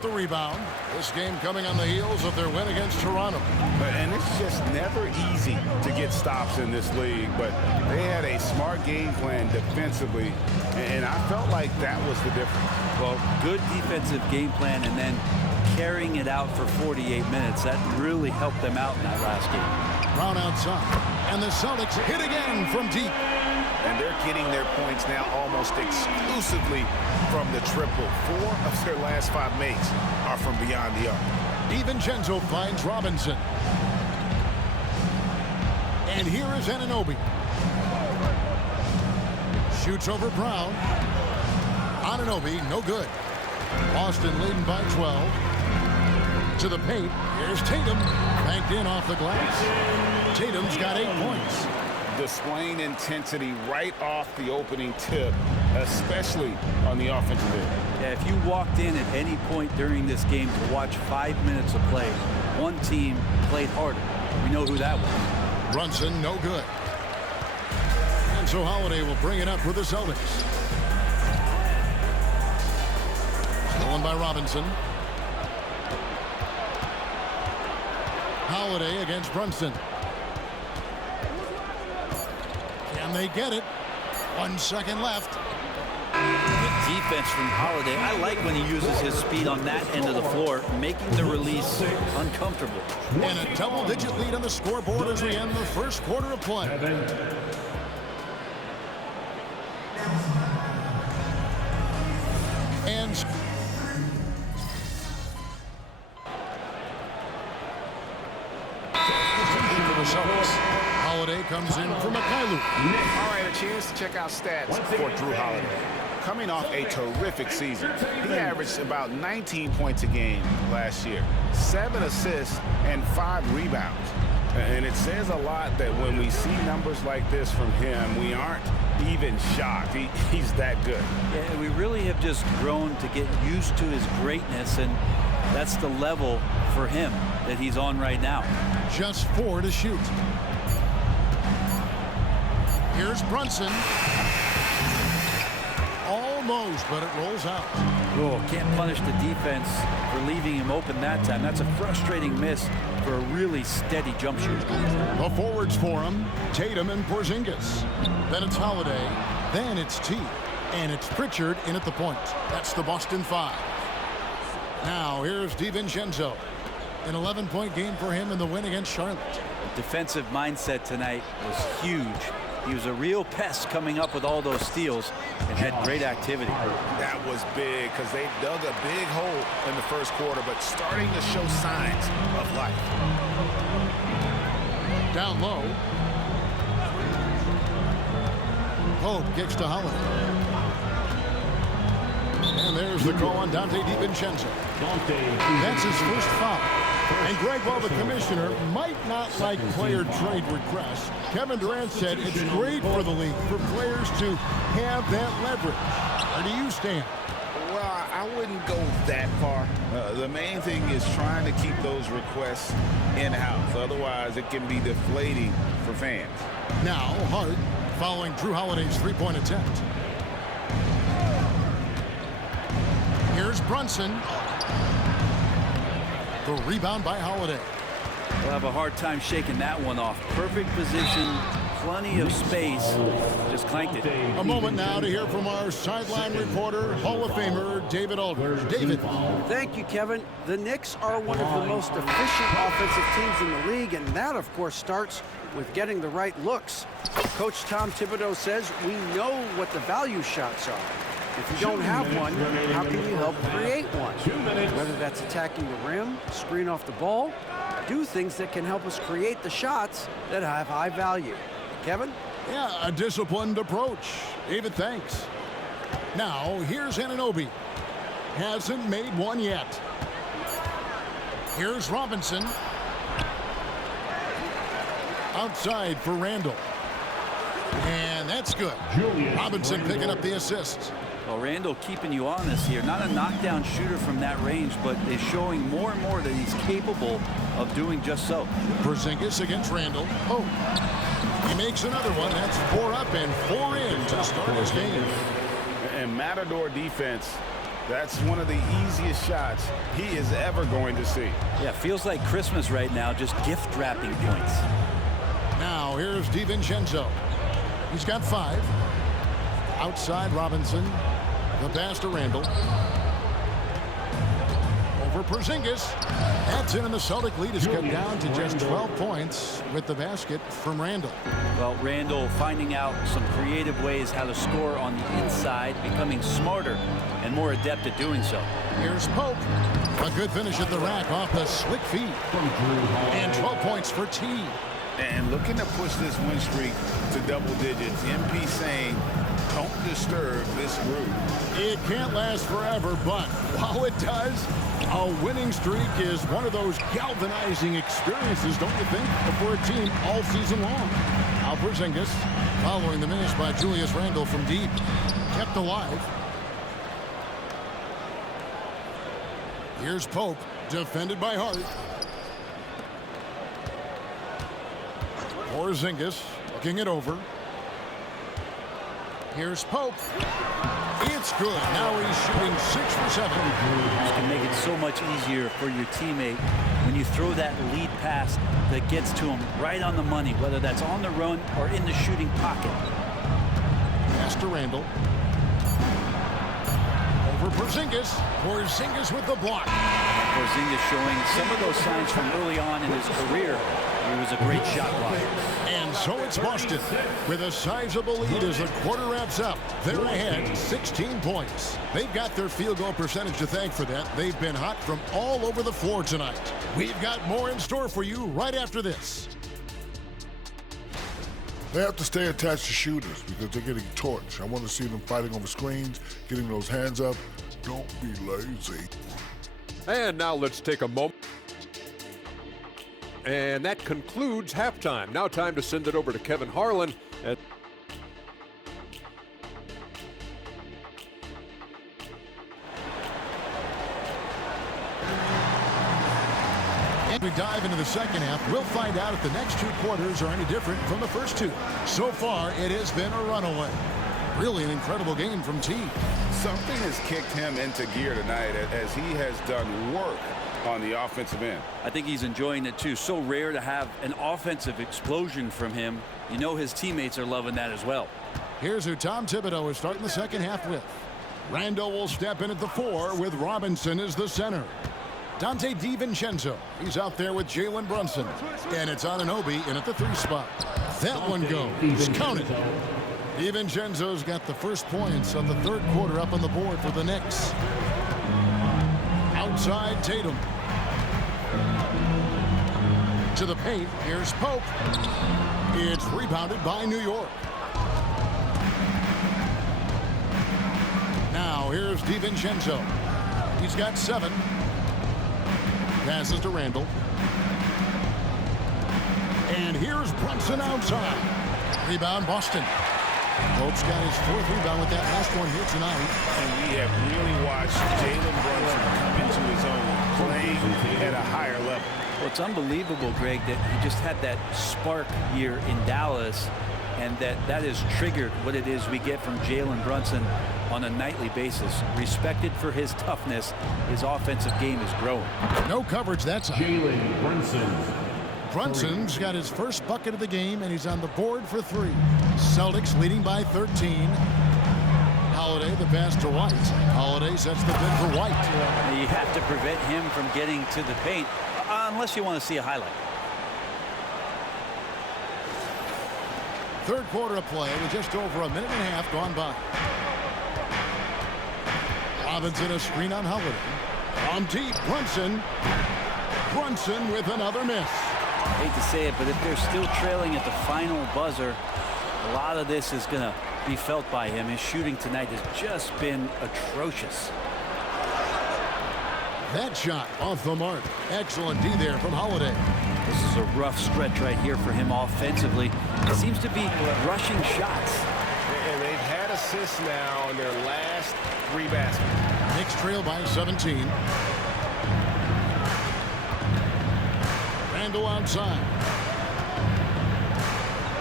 The rebound. This game coming on the heels of their win against Toronto. And it's just never easy to get stops in this league, but they had a smart game plan defensively, and I felt like that was the difference. Well, good defensive game plan and then carrying it out for 48 minutes. That really helped them out in that last game. Brown outside, and the Celtics hit again from deep. And they're getting their points now almost exclusively from the triple. 4 of their last 5 makes are from beyond the arc. DiVincenzo finds Robinson. And here is Anunoby. Shoots over Brown. Anunoby, no good. Boston leading by 12. To the paint. Here's Tatum. Banked in off the glass. Tatum's got 8 points. Displaying intensity right off the opening tip, especially on the offensive end. Yeah, if you walked in at any point during this game to watch 5 minutes of play, one team played harder. We know who that was. Brunson, no good. And so Holiday will bring it up for the Celtics. Stolen by Robinson. Holiday against Brunson. Can they get it? 1 second left. Good defense from Holiday. I like when he uses his speed on that end of the floor, making the release uncomfortable. And a double-digit lead on the scoreboard as we end the first quarter of play. And for the Celtics. Holiday comes in for Mikhailuk. All right, a chance to check out stats for Drew Holiday. Coming off a terrific season, he averaged about 19 points a game last year, 7 assists and 5 rebounds. And it says a lot that when we see numbers like this from him, we aren't even shocked. He's that good. Yeah, we really have just grown to get used to his greatness, and that's the level for him that he's on right now. Just 4 to shoot. Here's Brunson. Almost, but it rolls out. Oh, can't punish the defense for leaving him open that time. That's a frustrating miss for a really steady jump shooter. The forwards for him, Tatum and Porzingis. Then it's Holiday. Then it's T. And it's Pritchard in at the point. That's the Boston 5. Now here's DiVincenzo. An 11-point game for him in the win against Charlotte. Defensive mindset tonight was huge. He was a real pest coming up with all those steals and had great activity. That was big because they dug a big hole in the first quarter, but starting to show signs of life. Down low. Pope kicks to Holiday. And there's the call on Dante DiVincenzo. That's his first foul. And Greg, while the commissioner might not like player trade requests, Kevin Durant said it's great for the league for players to have that leverage. Where do you stand? Well, I wouldn't go that far. The main thing is trying to keep those requests in-house. Otherwise, it can be deflating for fans. Now, Hart following Drew Holiday's three-point attempt. Here's Brunson. The rebound by Holiday. We'll have a hard time shaking that one off. Perfect position, plenty of space. Just clanked it. A moment now to hear from our sideline reporter, Hall of Famer David Aldridge. David. Thank you, Kevin. The Knicks are one of the most efficient offensive teams in the league, and that, of course, starts with getting the right looks. Coach Tom Thibodeau says we know what the value shots are. If you don't have one, how can you help create one? Whether that's attacking the rim, screen off the ball, do things that can help us create the shots that have high value. Kevin? Yeah, a disciplined approach. David, thanks. Now, here's Anunoby. Hasn't made one yet. Here's Robinson. Outside for Randall. And that's good. Robinson picking up the assist. Well, Randall keeping you honest here. Not a knockdown shooter from that range, but is showing more and more that he's capable of doing just so. Porzingis against Randall. Oh, he makes another one. That's 4 up and 4 in to start his game. And Matador defense That's one of the easiest shots he is ever going to see. Yeah, feels like Christmas right now, just gift wrapping points. Now here's DiVincenzo. He's got 5. Outside Robinson. The pass to Randall. Over Porzingis. That's in, and the Celtic lead is cut down to just 12 points with the basket from Randall. Well, Randall finding out some creative ways how to score on the inside, becoming smarter and more adept at doing so. Here's Pope. A good finish at the rack off the slick feed. And 12 points for T. And looking to push this win streak to double digits. MP saying, don't disturb this group. It can't last forever, but while it does, a winning streak is one of those galvanizing experiences, don't you think, for a team all season long. Now Porzingis, following the miss by Julius Randle from deep, kept alive. Here's Pope, defended by Hart. Porzingis looking it over. Here's Pope. It's good. Now he's shooting 6 for 7. This can make it so much easier for your teammate when you throw that lead pass that gets to him right on the money, whether that's on the run or in the shooting pocket. Pass to Randall. Over Porzingis. Porzingis with the block. Porzingis showing some of those signs from early on in his career. He was a great shot blocker. And so it's Boston with a sizable lead as the quarter wraps up. They're ahead 16 points. They've got their field goal percentage to thank for that. They've been hot from all over the floor tonight. We've got more in store for you right after this. They have to stay attached to shooters because they're getting torched. I want to see them fighting over screens, getting those hands up. Don't be lazy. And now let's take a moment. And that concludes halftime. Now time to send it over to Kevin Harlan. As we dive into the second half, we'll find out if the next 2 quarters are any different from the first 2. So far, it has been a runaway. Really an incredible game from T. Something has kicked him into gear tonight as he has done work on the offensive end. I think he's enjoying it too. So rare to have an offensive explosion from him. You know his teammates are loving that as well. Here's who Tom Thibodeau is starting the second half with. Randall will step in at the 4 with Robinson as the center. Dante DiVincenzo, he's out there with Jalen Brunson. And it's Anunoby in at the 3 spot. That one goes. Count it. DiVincenzo's got the first points of the third quarter up on the board for the Knicks. Outside Tatum. To the paint. Here's Pope. It's rebounded by New York. Now here's DiVincenzo. He's got 7. Passes to Randall. And here's Brunson outside. Rebound Boston. Pope's got his 4th rebound with that last one here tonight. And we have really watched Jalen Brunson come into his own, playing at a higher level. Well, it's unbelievable, Greg, that he just had that spark year in Dallas, and that has triggered what it is we get from Jalen Brunson on a nightly basis. Respected for his toughness, his offensive game is growing. No coverage that side. Jalen Brunson. Brunson's got his first bucket of the game, and he's on the board for 3. Celtics leading by 13. Holiday, the pass to White. Holiday sets the bid for White. You have to prevent him from getting to the paint, unless you want to see a highlight. Third quarter of play with just over a minute and a half gone by. Robinson a screen on Holiday. On deep, Brunson. Brunson with another miss. Hate to say it, but if they're still trailing at the final buzzer, a lot of this is going to be felt by him. His shooting tonight has just been atrocious. That shot off the mark. Excellent D there from Holiday. This is a rough stretch right here for him offensively. It seems to be rushing shots. And they've had assists now in their last 3 baskets. Knicks trail by 17. Randall outside.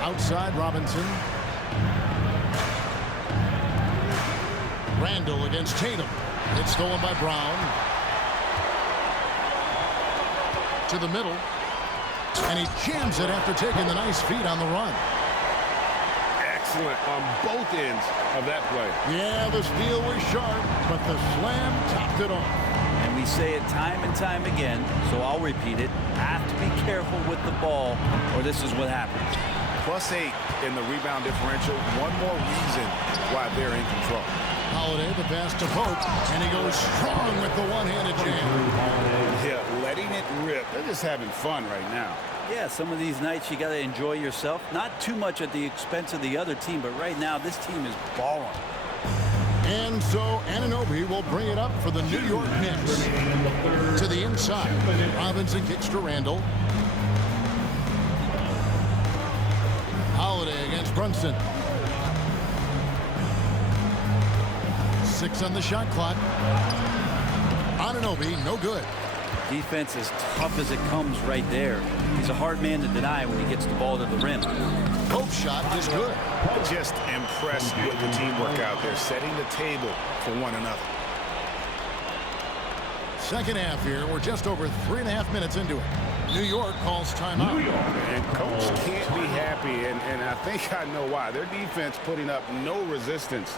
Outside Robinson. Randall against Tatum. It's stolen by Brown. To the middle. And he jams it after taking the nice feed on the run. Excellent on both ends of that play. Yeah, the steal was sharp, but the slam topped it off. And we say it time and time again, so I'll repeat it. Have to be careful with the ball, or this is what happens. +8 in the rebound differential. One more reason why they're in control. Holiday, the pass to Pope, and he goes strong with the one-handed jam. Yeah, letting it rip. They're just having fun right now. Yeah, some of these nights you got to enjoy yourself. Not too much at the expense of the other team, but right now this team is balling. And so Anunoby will bring it up for the New York Knicks. To the inside. Robinson kicks to Randall. Holiday against Brunson. 6 on the shot clock. Anunoby, no good. Defense as tough as it comes right there. He's a hard man to deny when he gets the ball to the rim. Pope shot is good. Just impressed with the teamwork out there, setting the table for one another. Second half here. We're just over 3.5 minutes into it. New York calls timeout. And coach can't be happy, and I think I know why. Their defense putting up no resistance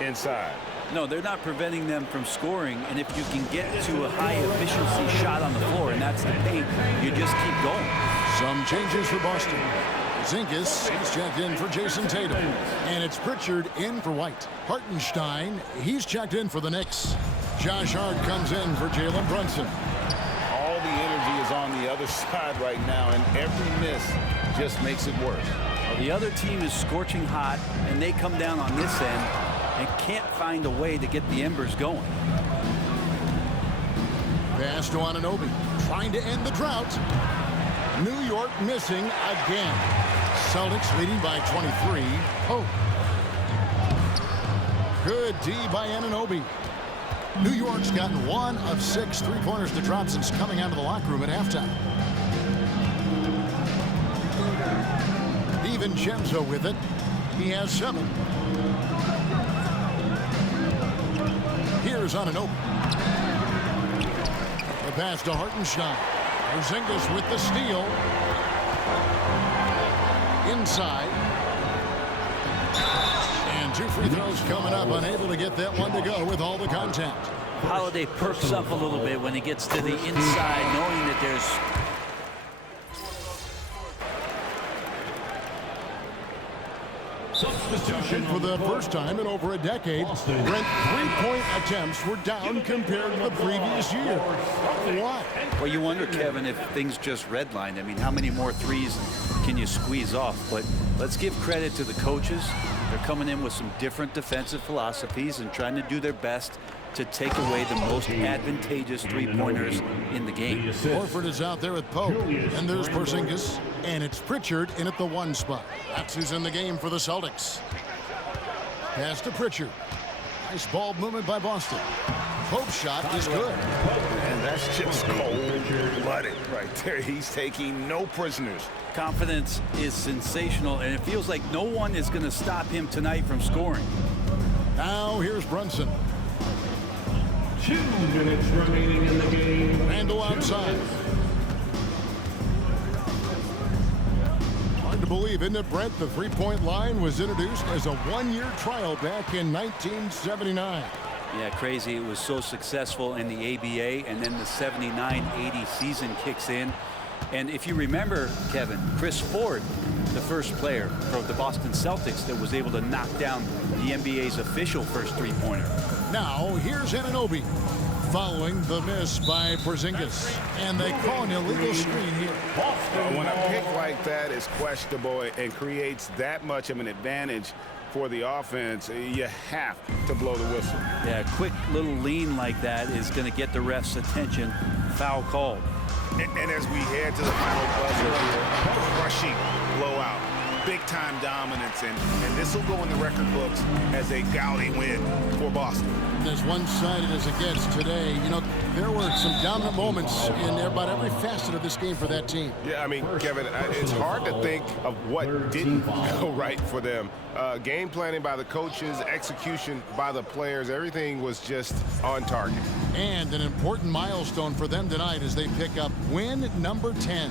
inside. No, they're not preventing them from scoring, and if you can get to a high-efficiency shot on the floor, and that's the paint, you just keep going. Some changes for Boston. Zingas, he's checked in for Jason Tatum. And it's Pritchard in for White. Hartenstein, he's checked in for the Knicks. Josh Hart comes in for Jalen Brunson. All the energy is on the other side right now, and every miss just makes it worse. Well, the other team is scorching hot, and they come down on this end and can't find a way to get the embers going. Pass to Anunoby, trying to end the drought. New York missing again. Celtics leading by 23. Oh. Good D by Anunoby. New York's gotten 1 of 6 3-pointers to drop since coming out of the locker room at halftime. DiVincenzo with it. He has 7. Here's Anunoby. The pass to Hartenstein. Porzingis with the steal. Inside. And 2 free throws coming up. Unable to get that one to go with all the contact. Holiday perks up a little bit when he gets to the inside, knowing that there's... And for the first time in over a decade, Brent 3-point attempts were down compared to the previous year. Why? Well, you wonder, Kevin, if things just redlined. I mean, how many more threes can you squeeze off? But let's give credit to the coaches. They're coming in with some different defensive philosophies and trying to do their best to take away the most advantageous 3-pointers in the game. Horford is out there with Pope, and there's Porzingis, and it's Pritchard in at the 1 spot. That's who's in the game for the Celtics. Pass to Pritchard. Nice ball movement by Boston. Pope's shot is good. And that's just cold-blooded right there. He's taking no prisoners. Confidence is sensational, and it feels like no one is going to stop him tonight from scoring. Now here's Brunson. 2 minutes remaining in the game. Randall outside. Hard to believe, isn't it, Brent? The 3-point line was introduced as a 1-year trial back in 1979. Yeah, crazy. It was so successful in the ABA, and then the 79-80 season kicks in. And if you remember, Kevin, Chris Ford, the first player for the Boston Celtics that was able to knock down the NBA's official first 3-pointer. Now, here's Anunoby following the miss by Porzingis. And they call an illegal screen here. When a pick like that is questionable and creates that much of an advantage for the offense, you have to blow the whistle. Yeah, a quick little lean like that is going to get the ref's attention. Foul called. And as we head to the final buzzer here, crushing blowout. big-time dominance, and this will go in the record books as a gaudy win for Boston. As one-sided as it gets today, you know, there were some dominant moments in about every facet of this game for that team. Yeah, I mean, Kevin, it's hard to think of what didn't go right for them. Game planning by the coaches, execution by the players, everything was just on target. And an important milestone for them tonight as they pick up win number 10.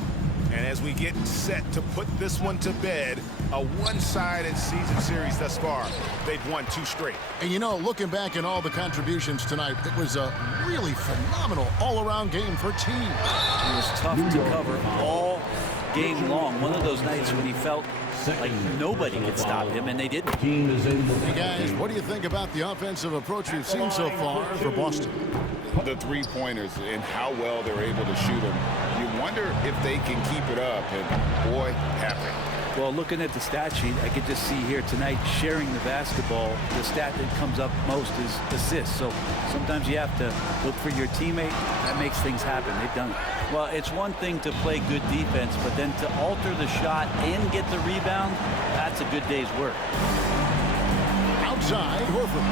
And as we get set to put this one to bed, a one-sided season series thus far, they've won 2 straight. And you know, looking back at all the contributions tonight, it was a really phenomenal all-around game for team. It was tough to cover all game long. One of those nights when he felt like nobody could stop him, and they didn't. Hey guys, what do you think about the offensive approach we've seen so far for Boston? The three-pointers and how well they're able to shoot them. You wonder if they can keep it up, and boy, have they. Well, looking at the stat sheet, I could just see here tonight sharing the basketball. The stat that comes up most is assists. So sometimes you have to look for your teammate. That makes things happen. They've done it. Well, it's one thing to play good defense, but then to alter the shot and get the rebound, that's a good day's work. Outside, Horford.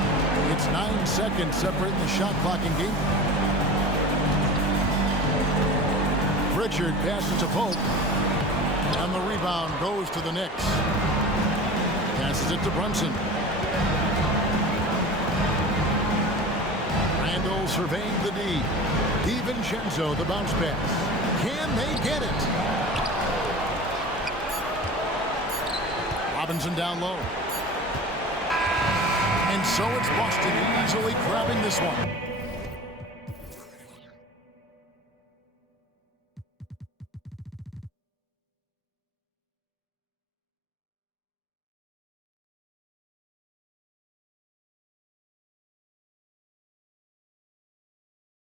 It's 9 seconds separating the shot clock and game. Pritchard passes to Pope. And the rebound goes to the Knicks. Passes it to Brunson. Randall surveying the D. DiVincenzo, the bounce pass. Can they get it? Robinson down low. And so it's Boston easily grabbing this one.